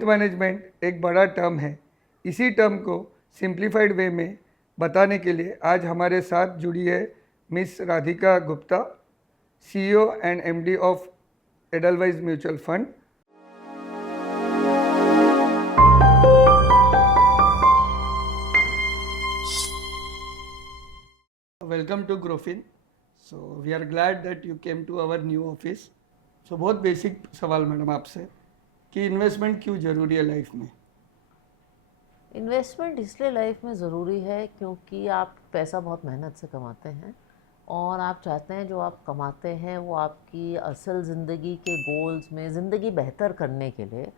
Wealth management एक बड़ा term है। इसी टर्म को सिंप्लीफाइड वे में बताने के लिए आज हमारे साथ जुड़ी है miss Radhika Gupta, CEO and MD of Edelweiss mutual fund. Welcome to Growfin. So we are glad that you came to our new office. So बहुत बेसिक सवाल मैडम आपसे कि इन्वेस्टमेंट क्यों ज़रूरी है लाइफ में? इन्वेस्टमेंट इसलिए लाइफ में ज़रूरी है क्योंकि आप पैसा बहुत मेहनत से कमाते हैं और आप चाहते हैं जो आप कमाते हैं वो आपकी असल ज़िंदगी के गोल्स में ज़िंदगी बेहतर करने के लिए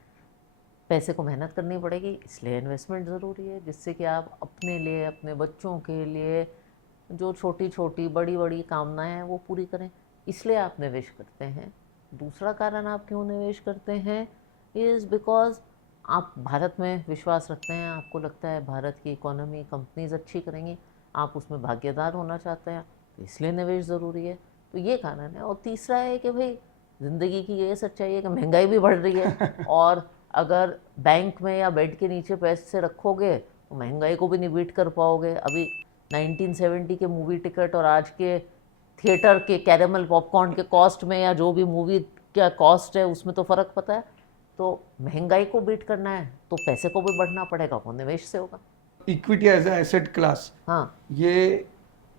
पैसे को मेहनत करनी पड़ेगी। इसलिए इन्वेस्टमेंट ज़रूरी है, जिससे कि आप अपने लिए, अपने बच्चों के लिए जो छोटी छोटी बड़ी बड़ी कामनाएं हैं वो पूरी करें। इसलिए आप निवेश करते हैं। दूसरा कारण आप क्यों निवेश करते हैं इज़ बिकॉज आप भारत में विश्वास रखते हैं, आपको लगता है भारत की इकोनॉमी, कंपनीज अच्छी करेंगी, आप उसमें भागीदार होना चाहते हैं, तो इसलिए निवेश ज़रूरी है। तो ये कारण है। और तीसरा है कि भाई ज़िंदगी की ये सच्चाई है कि महंगाई भी बढ़ रही है और अगर बैंक में या बेड के नीचे पैसे रखोगे तो महंगाई को भी नहीं बीट कर पाओगे। अभी 1970 के मूवी टिकट और आज के थिएटर के कैरेमल पॉपकॉर्न के कॉस्ट में या जो भी मूवी का कॉस्ट है उसमें तो फ़र्क पता है। तो महंगाई को बीट करना है तो पैसे को भी बढ़ना पड़ेगा, वो निवेश से होगा। Equity as a asset class, हाँ, ये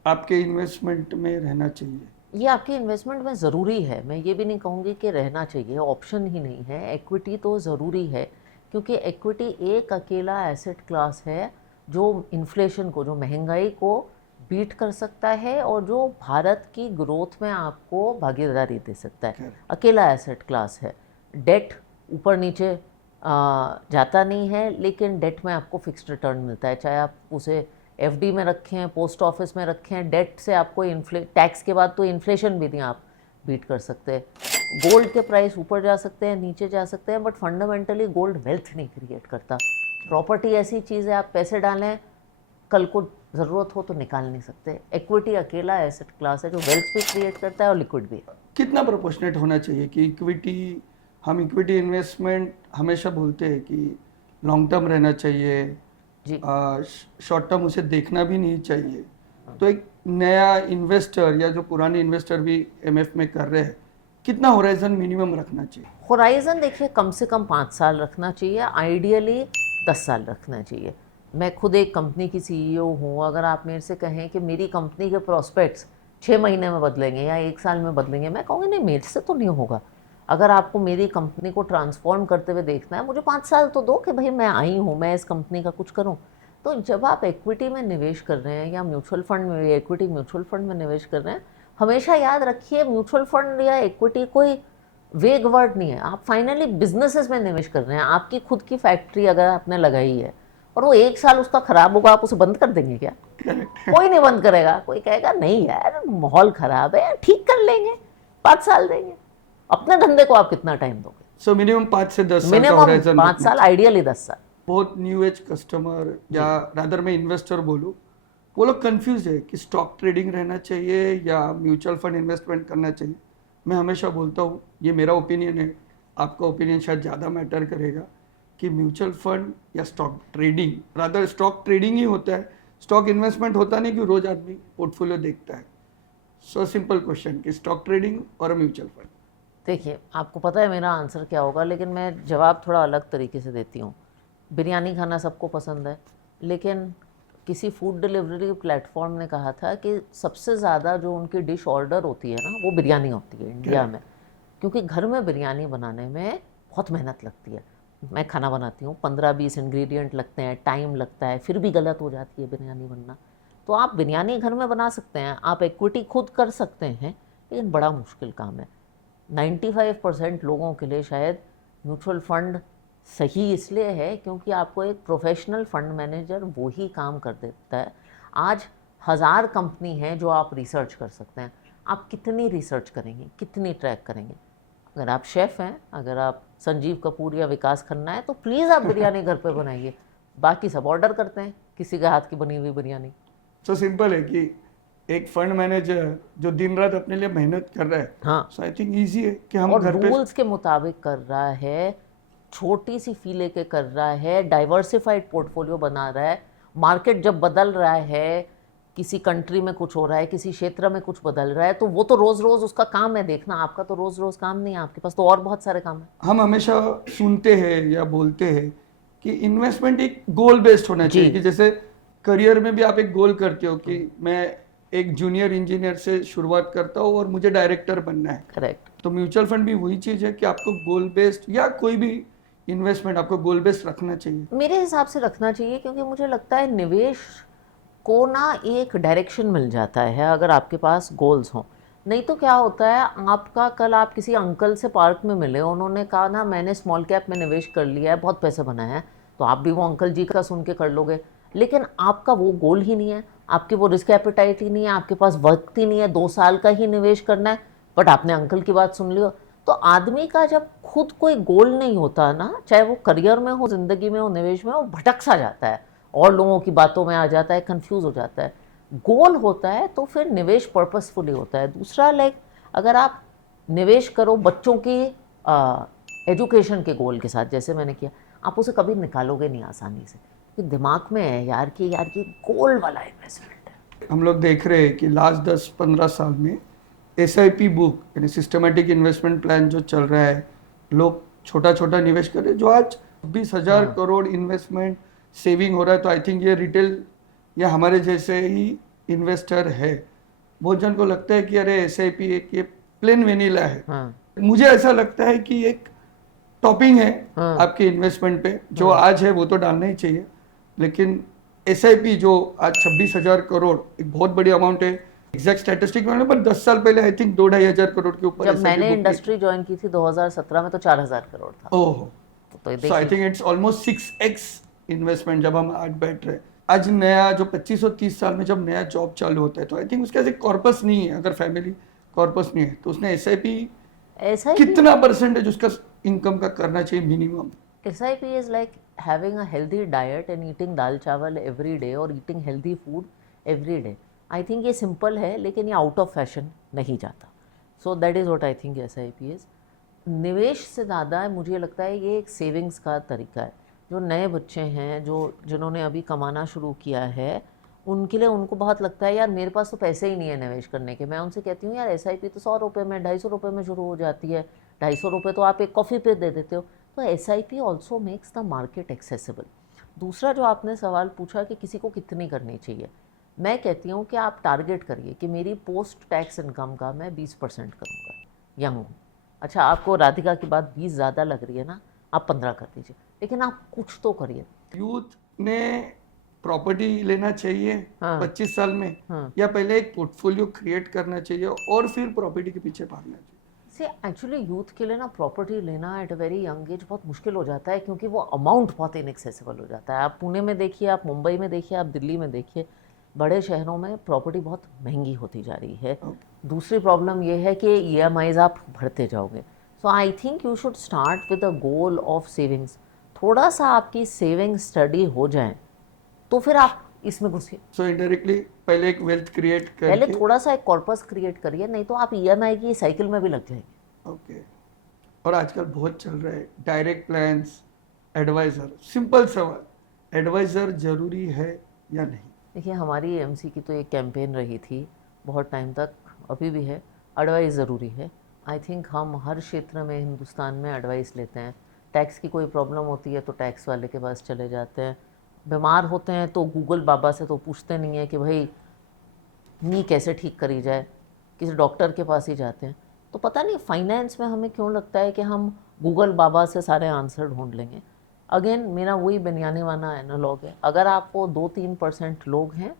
आपके इन्वेस्टमेंट में रहना चाहिए। ये आपके इन्वेस्टमेंट में ज़रूरी है। मैं ये भी नहीं कहूँगी कि रहना चाहिए, ऑप्शन ही नहीं है। इक्विटी तो ज़रूरी है क्योंकि इक्विटी एक अकेला एसेट क्लास है जो इन्फ्लेशन को, जो महंगाई को बीट कर सकता है और जो भारत की ग्रोथ में आपको भागीदारी दे सकता है। अकेला एसेट क्लास है। डेट ऊपर नीचे जाता नहीं है, लेकिन डेट में आपको फिक्स्ड रिटर्न मिलता है। चाहे आप उसे FD में रखें, पोस्ट ऑफिस में रखें, डेट से आपको टैक्स के बाद तो इन्फ्लेशन भी नहीं आप बीट कर सकते। गोल्ड के प्राइस ऊपर जा सकते हैं, नीचे जा सकते हैं, बट फंडामेंटली गोल्ड वेल्थ नहीं क्रिएट करता। प्रॉपर्टी ऐसी चीज़ है, आप पैसे डालें, कल को ज़रूरत हो तो निकाल नहीं सकते। इक्विटी अकेला एसेट क्लास है जो वेल्थ भी क्रिएट करता है और लिक्विड भी। कितना प्रोपोर्शनेट होना चाहिए कि इक्विटी, हम इक्विटी इन्वेस्टमेंट हमेशा बोलते हैं कि लॉन्ग टर्म रहना चाहिए जी, शॉर्ट टर्म उसे देखना भी नहीं चाहिए। तो एक नया इन्वेस्टर या जो पुराने इन्वेस्टर भी MF में कर रहे हैं, कितना होराइजन मिनिमम रखना चाहिए? होराइज़न देखिए कम से कम 5 साल रखना चाहिए, आइडियली 10 साल रखना चाहिए। मैं खुद एक कंपनी की CEO हूँ। अगर आप मेरे से कहें कि मेरी कंपनी के प्रॉस्पेक्ट्स 6 महीने में बदलेंगे या 1 साल में बदलेंगे, मैं कहूँगी नहीं, मेरे से तो नहीं होगा। अगर आपको मेरी कंपनी को ट्रांसफॉर्म करते हुए देखना है, मुझे 5 साल तो दो कि भाई मैं आई हूँ, मैं इस कंपनी का कुछ करूँ। तो जब आप इक्विटी में निवेश कर रहे हैं या म्यूचुअल फंड में, इक्विटी म्यूचुअल फंड में निवेश कर रहे हैं, हमेशा याद रखिए म्यूचुअल फंड या इक्विटी कोई वेग वर्ड नहीं है। आप फाइनली बिजनेसेस में निवेश कर रहे हैं। आपकी खुद की फैक्ट्री अगर आपने लगाई है और वो 1 साल उसका खराब होगा, आप उसे बंद कर देंगे क्या? कोई नहीं बंद करेगा। कोई कहेगा नहीं यार माहौल खराब है, ठीक कर लेंगे, 5 साल देंगे। अपने धंधे को आप कितना टाइम दोगे? सो मिनिमम 5 से 10 साल का मिनिमम होराइजन 5 साल, आइडियली 10 साल। बहुत न्यू एज कस्टमर या रादर में इन्वेस्टर बोलूँ, वो लोग कंफ्यूज है कि स्टॉक ट्रेडिंग रहना चाहिए या म्यूचुअल फंड इन्वेस्टमेंट करना चाहिए। मैं हमेशा बोलता हूँ, ये मेरा ओपिनियन है, आपका ओपिनियन शायद ज़्यादा मैटर करेगा, कि म्यूचुअल फंड या stock trading, rather stock trading ही होता है, स्टॉक इन्वेस्टमेंट होता नहीं कि रोज आदमी पोर्टफोलियो देखता है। सो सिंपल क्वेश्चन कि स्टॉक ट्रेडिंग और म्यूचुअल फंड। देखिए आपको पता है मेरा आंसर क्या होगा, लेकिन मैं जवाब थोड़ा अलग तरीके से देती हूँ। बिरयानी खाना सबको पसंद है, लेकिन किसी फूड डिलीवरी प्लेटफॉर्म ने कहा था कि सबसे ज़्यादा जो उनकी डिश ऑर्डर होती है ना, वो बिरयानी होती है इंडिया में। क्योंकि घर में बिरयानी बनाने में बहुत मेहनत लगती है। मैं खाना बनाती हूँ, 15-20 इंग्रेडिएंट लगते हैं, टाइम लगता है, फिर भी गलत हो जाती है बिरयानी बनना। तो आप बिरयानी घर में बना सकते हैं, आप इक्विटी खुद कर सकते हैं, लेकिन बड़ा मुश्किल काम है। 95% लोगों के लिए शायद म्यूचुअल फंड सही इसलिए है क्योंकि आपको एक प्रोफेशनल फंड मैनेजर वो ही काम कर देता है। आज 1000 कंपनी हैं जो आप रिसर्च कर सकते हैं। आप कितनी रिसर्च करेंगे, कितनी ट्रैक करेंगे? अगर आप शेफ़ हैं, अगर आप संजीव कपूर या विकास खन्ना है, तो प्लीज़ आप बिरयानी घर पे बनाइए। बाकी सब ऑर्डर करते हैं किसी के हाथ की बनी हुई बिरयानी। सो सिंपल है कि एक फंड मैनेजर जो दिन रात अपने लिए मेहनत कर रहा है, हाँ, सो आई थिंक ईजी है कि हम और घर पे रूल्स के मुताबिक कर रहा है, छोटी सी फी लेके कर रहा है, डाइवर्सिफाइड पोर्टफोलियो बना रहा है, मार्केट जब बदल रहा है, किसी कंट्री में कुछ हो रहा है, किसी क्षेत्र में कुछ बदल रहा है, तो वो तो रोज रोज उसका काम है देखना। आपका तो रोज रोज काम नहीं है, आपके पास तो और बहुत सारे काम है। हम हमेशा सुनते हैं या बोलते हैं कि इन्वेस्टमेंट एक गोल बेस्ड होना चाहिए, कि जैसे करियर में भी आप एक गोल करते हो कि मैं एक जूनियर इंजीनियर से शुरुआत करता हूँ और मुझे डायरेक्टर बनना है। करेक्ट। तो म्यूचुअल फंड भी वही चीज है कि आपको गोल बेस्ड या कोई भी इन्वेस्टमेंट आपको गोल बेस्ड रखना चाहिए। मेरे हिसाब से रखना चाहिए, क्योंकि मुझे लगता है निवेश को ना एक डायरेक्शन मिल जाता है अगर आपके पास गोल्स हों। नहीं तो क्या होता है, आपका कल आप किसी अंकल से पार्क में मिले, उन्होंने कहा ना मैंने स्मॉल कैप में निवेश कर लिया है, बहुत पैसे बनाए हैं, तो आप भी वो अंकल जी का सुन के कर लोगे। लेकिन आपका वो गोल ही नहीं है, आपकी वो रिस्क एपेटाइट ही नहीं है, आपके पास वक्त ही नहीं है, 2 साल का ही निवेश करना है, बट आपने अंकल की बात सुन ली। तो आदमी का जब खुद कोई गोल नहीं होता ना, चाहे वो करियर में हो, ज़िंदगी में हो, निवेश में हो, भटक सा जाता है और लोगों की बातों में आ जाता है, कंफ्यूज हो जाता है। गोल होता है तो फिर निवेश पर्पसफुली होता है। दूसरा, लाइक अगर आप निवेश करो बच्चों की एजुकेशन के गोल के साथ, जैसे मैंने किया, आप उसे कभी निकालोगे नहीं आसानी से, कि दिमाग में है यार कि गोल वाला इन्वेस्टमेंट है। हम लोग देख रहे हैं कि लास्ट 10-15 साल में SIP बुक यानी सिस्टमेटिक इन्वेस्टमेंट प्लान जो चल रहा है, लोग छोटा छोटा निवेश कर रहे हैं, जो आज 20,000 करोड़ इन्वेस्टमेंट सेविंग हो रहा है। तो आई थिंक ये रिटेल या हमारे जैसे ही इन्वेस्टर है। बहुत जन को लगता है कि अरे SIP एक ये प्लेन वेनिला है। मुझे ऐसा लगता है कि एक टॉपिंग है आपके इन्वेस्टमेंट पे, जो आज है वो तो डालना ही चाहिए, लेकिन SIP जो आज 26,000 करोड़ एक बहुत बड़ी अमाउंट है। एग्जैक्ट स्टैटिस्टिक में पर 10 साल पहले आई थिंक 2-2,500 करोड़ के ऊपर जब मैंने इंडस्ट्री ज्वाइन की थी 2017 में, तो 4,000 करोड़ था। ओह, तो आई think it's almost 6x investment. जब हम आज बैठ रहे, आज नया जो 25 और 30 साल में जब नया जॉब चालू होता है, तो आई थिंक उसके ऐसे कॉर्पस नहीं है। अगर फैमिली कॉर्पस नहीं है तो उसने SIP कितना परसेंटेज उसका इनकम का करना चाहिए minimum? SIP is like having a healthy diet and eating दाल चावल every day और eating healthy food every day. I think ये सिंपल है, लेकिन ये आउट ऑफ फैशन नहीं जाता। So that is what I think SIP is. निवेश से ज़्यादा मुझे लगता है ये एक सेविंग्स का तरीका है। जो नए बच्चे हैं, जिन्होंने अभी कमाना शुरू किया है, उनके लिए, उनको बहुत लगता है यार मेरे पास तो पैसे ही नहीं है निवेश करने के। मैं उनसे कहती हूँ यार SIP तो 100 रुपये में, 250 रुपये में शुरू हो जाती है। 250 रुपये तो आप एक कॉफ़ी पे दे देते हो। तो SIP also makes the market accessible. दूसरा जो आपने सवाल पूछा कि किसी को कितनी करनी चाहिए, मैं कहती हूँ कि आप टारगेट करिए कि मेरी पोस्ट टैक्स इनकम का मैं 20% करूँगा, यंग हूँ। अच्छा, आपको राधिका की बात 20 ज़्यादा लग रही है ना, आप 15 कर दीजिए, लेकिन आप कुछ तो करिए। यूथ ने प्रॉपर्टी लेना चाहिए 25 साल में, या पहले एक पोर्टफोलियो क्रिएट करना चाहिए और फिर प्रॉपर्टी के पीछे भागना चाहिए? से एक्चुअली यूथ के लिए ना प्रॉपर्टी लेना at a very young age बहुत मुश्किल हो जाता है, क्योंकि वो अमाउंट बहुत इनएक्सेसिबल हो जाता है। आप पुणे में देखिए, आप मुंबई में देखिए, आप दिल्ली में देखिए, बड़े शहरों में प्रॉपर्टी बहुत महंगी होती जा रही है। दूसरी प्रॉब्लम ये है कि EMIs आप भरते जाओगे। So I think you should start with a goal of savings. थोड़ा सा आपकी सेविंग स्टडी हो जाए तो फिर आप इसमें घुसिए। सो इनडायरेक्टली पहले एक वेल्थ क्रिएट करके, पहले थोड़ा सा एक कॉर्पस क्रिएट करिए, नहीं तो आप EMI की साइकिल में भी लग जाएंगे। ओके। और आजकल बहुत चल रहा है डायरेक्ट प्लान्स, एडवाइजर। सिंपल सवाल, एडवाइजर जरूरी है या नहीं? देखिए, हमारी MC की तो एक कैंपेन रही थी बहुत टाइम तक, अभी भी है, एडवाइस ज़रूरी है। आई थिंक हम हर क्षेत्र में हिंदुस्तान में एडवाइस लेते हैं। टैक्स की कोई प्रॉब्लम होती है तो टैक्स वाले के पास चले जाते हैं, बीमार होते हैं तो गूगल बाबा से तो पूछते नहीं है कि भाई नी कैसे ठीक करी जाए, किसी डॉक्टर के पास ही जाते हैं। तो पता नहीं फाइनेंस में हमें क्यों लगता है कि हम गूगल बाबा से सारे आंसर ढूंढ लेंगे। अगेन मेरा वही बनियाने वाला एनालॉग है, अगर आप वो 2-3% लोग हैं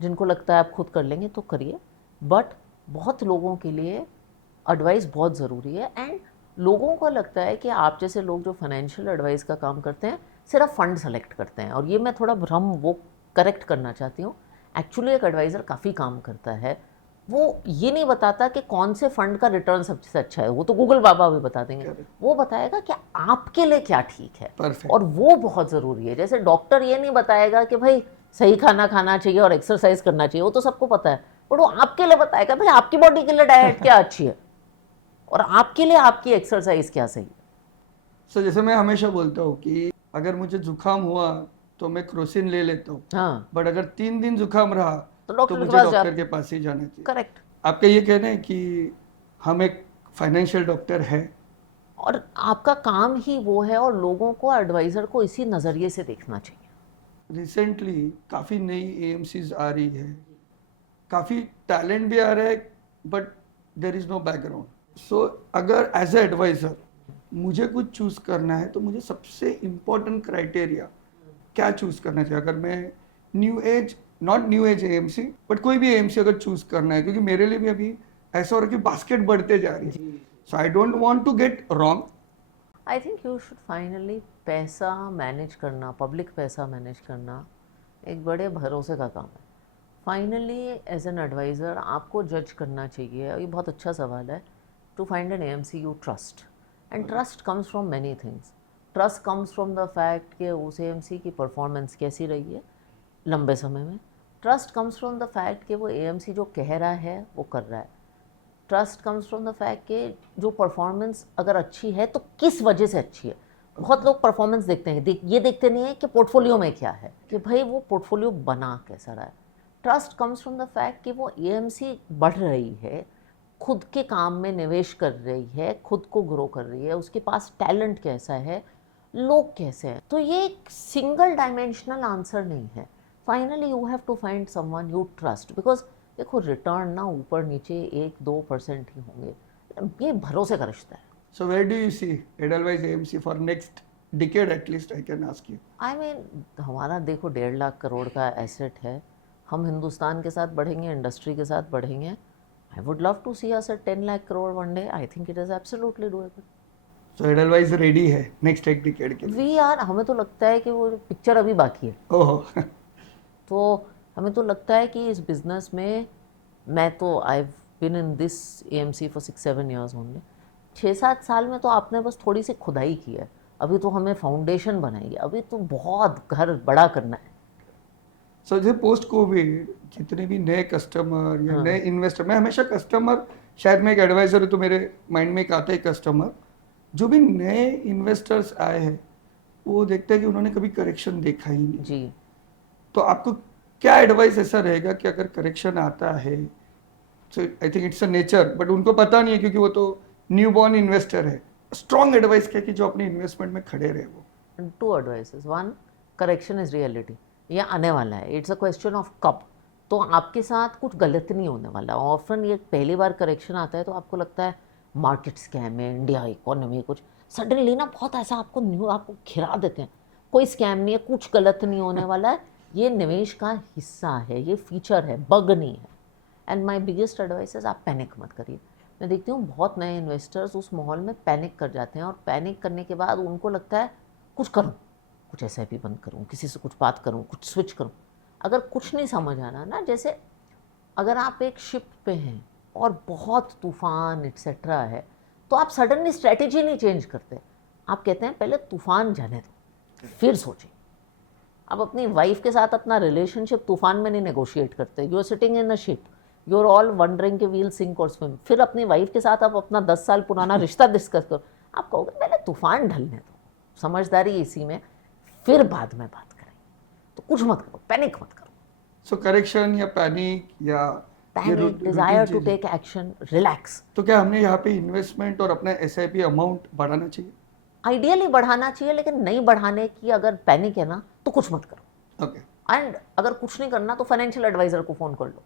जिनको लगता है आप खुद कर लेंगे तो करिए, बट बहुत लोगों के लिए एडवाइस बहुत ज़रूरी है। एंड लोगों को लगता है कि आप जैसे लोग जो फाइनेंशियल एडवाइस का काम करते हैं सिर्फ फंड सेलेक्ट करते हैं, और ये मैं थोड़ा भ्रम वो करेक्ट करना चाहती हूँ। एक्चुअली एक एडवाइज़र काफ़ी काम करता है, वो ये नहीं बताता कि कौन से फंड का रिटर्न सबसे अच्छा है, वो तो गूगल बाबा भी बता देंगे। वो बताएगा कि आपके लिए क्या ठीक है। Perfect. और वो बहुत ज़रूरी है। जैसे डॉक्टर ये नहीं बताएगा कि भाई सही खाना खाना चाहिए और एक्सरसाइज करना चाहिए, वो तो सबको पता है, बट वो आपके लिए बताएगा भाई आपकी बॉडी के लिए डाइट क्या अच्छी है और आपके लिए आपकी एक्सरसाइज क्या सही है। सो जैसे मैं हमेशा बोलता हूँ कि अगर मुझे जुकाम हुआ तो मैं क्रोसिन ले लेता हूँ, हाँ, बट अगर 3 दिन जुकाम रहा तो तो डॉक्टर के मुझे पास डॉक्टर जाते। के पास ही जाना चाहिए। करेक्ट। आपका ये कहना है कि हम एक फाइनेंशियल डॉक्टर है। और आपका काम ही वो है, और लोगों को, एडवाइज़र को इसी नज़रिए से देखना चाहिए। रिसेंटली काफ़ी नई एएमसीज आ रही है, काफ़ी टैलेंट भी आ रहा है, but there is no background. So अगर एज ए एडवाइज़र मुझे कुछ चूज़ करना है तो मुझे सबसे इम्पोर्टेंट क्राइटेरिया क्या चूज़ करना चाहिए? अगर मैं new age, not new age AMC, but कोई भी एएमसी अगर चूज़ करना है, क्योंकि मेरे लिए भी अभी ऐसा हो रहा है कि बास्केट बढ़ते जा रही है। So I don't want to get wrong. I think you should finally, पैसा मैनेज करना, पब्लिक पैसा मैनेज करना एक बड़े भरोसे का काम है। फाइनली एज एन एडवाइज़र आपको जज करना चाहिए, और ये बहुत अच्छा सवाल है, to find an AMC you trust. And trust comes from many things. Trust comes from the fact कि उस एएमसी की परफॉर्मेंस कैसी रही है लंबे समय में। Trust comes from the fact कि वो एएमसी जो कह रहा है वो कर रहा है। Trust comes from the fact कि जो परफॉर्मेंस अगर अच्छी है तो किस वजह से अच्छी है। बहुत लोग परफॉर्मेंस देखते हैं, ये देखते नहीं है कि पोर्टफोलियो में क्या है, कि भाई वो पोर्टफोलियो बना कैसा रहा है। Trust comes from the fact कि वो एएमसी बढ़ रही है, खुद के काम में निवेश कर रही है, खुद को ग्रो कर रही है, उसके पास टैलेंट कैसा है, लोग कैसे हैं। तो ये एक सिंगल डायमेंशनल आंसर नहीं है। Finally you have to find someone you trust, because देखो रिटर्न ना ऊपर नीचे 1-2% ही होंगे, ये भरोसे का रिश्ता है। So where do you see Edelweiss AMC for next decade at least, I can ask you? I mean हमारा देखो 1.5 लाख करोड़ का एसेट है, हम हिंदुस्तान के साथ बढ़ेंगे, इंडस्ट्री के साथ बढ़ेंगे। I would love to see us at 10 lakh crore one day. I think it is absolutely doable. So Edelweiss ready है next एक decade के लिए? वी आर, हमें तो लगता है कि वो पिक्चर अभी बाकी है। ओहो तो हमें तो लगता है कि इस बिज़नेस में, मैं तो I been in this AMC for 6-7 years only. 6-7 साल में तो आपने बस थोड़ी सी खुदाई की है, अभी तो हमें फाउंडेशन बनाई है, अभी तो बहुत घर बड़ा करना है। सो जो पोस्ट कोविड जितने भी नए कस्टमर या नए इन्वेस्टर, मैं हमेशा कस्टमर, शायद मैं एक एडवाइजर हूँ तो मेरे माइंड में एक आता है कस्टमर, जो भी नए इन्वेस्टर्स आए हैं वो देखते हैं कि उन्होंने कभी करेक्शन देखा ही नहीं। जी, तो आपको क्या एडवाइस ऐसा रहेगा कि अगर करेक्शन आता है, so I think it's a nature, but उनको पता नहीं है क्योंकि वो तो न्यू बॉर्न इन्वेस्टर है, स्ट्रॉन्ग एडवाइस क्या कि जो अपने इन्वेस्टमेंट में खड़े रहे वो? 2 एडवाइसेस। 1, करेक्शन इज़ रियलिटी, ये आने वाला है, इट्स अ क्वेश्चन ऑफ कब। तो आपके साथ कुछ गलत नहीं होने वाला। ऑफन ये पहली बार करेक्शन आता है तो आपको लगता है मार्केट स्कैम है, इंडिया इकोनॉमी कुछ, सडनली ना बहुत ऐसा आपको आपको खिरा देते हैं। कोई स्कैम नहीं है, कुछ गलत नहीं होने वाला है, ये निवेश का हिस्सा है, ये फीचर है, बग नहीं है। And my biggest advice is आप पैनिक मत करिए। मैं देखती हूँ बहुत नए इन्वेस्टर्स उस माहौल में पैनिक कर जाते हैं, और पैनिक करने के बाद उनको लगता है कुछ करूँ, कुछ SIP बंद करूँ, किसी से कुछ बात करूँ, कुछ स्विच करूँ। अगर कुछ नहीं समझ आ रहा ना, जैसे अगर आप एक शिप पे हैं और बहुत तूफान एट्सेट्रा है, तो आप सडनली स्ट्रेटेजी नहीं चेंज करते, आप कहते हैं पहले तूफान जाने दो फिर सोचें। आप अपनी वाइफ के साथ अपना रिलेशनशिप तूफान में नहीं नेगोशिएट करते। You are sitting in a ship, you are all wondering कि वील सिंक और स्विम, फिर अपनी वाइफ के साथ आप अपना 10 साल पुराना रिश्ता डिस्कस करो। आप कहोगे पहले तूफान ढलने दो, समझदारी इसी में, फिर बाद में बात करेंगे। तो कुछ मत करो, पैनिक मत करो। सो करेक्शन या पैनिक या panic, desire to take action, relax. तो क्या हमने यहाँ पे इन्वेस्टमेंट और अपना SIP अमाउंट बढ़ाना चाहिए? आइडियली बढ़ाना चाहिए, लेकिन नहीं बढ़ाने की अगर पैनिक है ना तो कुछ मत करो। ओके, एंड अगर कुछ नहीं करना तो फाइनेंशियल एडवाइजर को फ़ोन कर लो,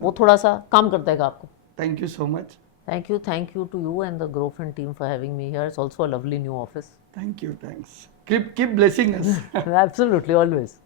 वो थोड़ा सा काम कर देगा आपको। Thank you so much. Thank you to you and the Grofin team for having me here. It's also a lovely new office. Thank you, thanks, keep blessing us. Absolutely, always.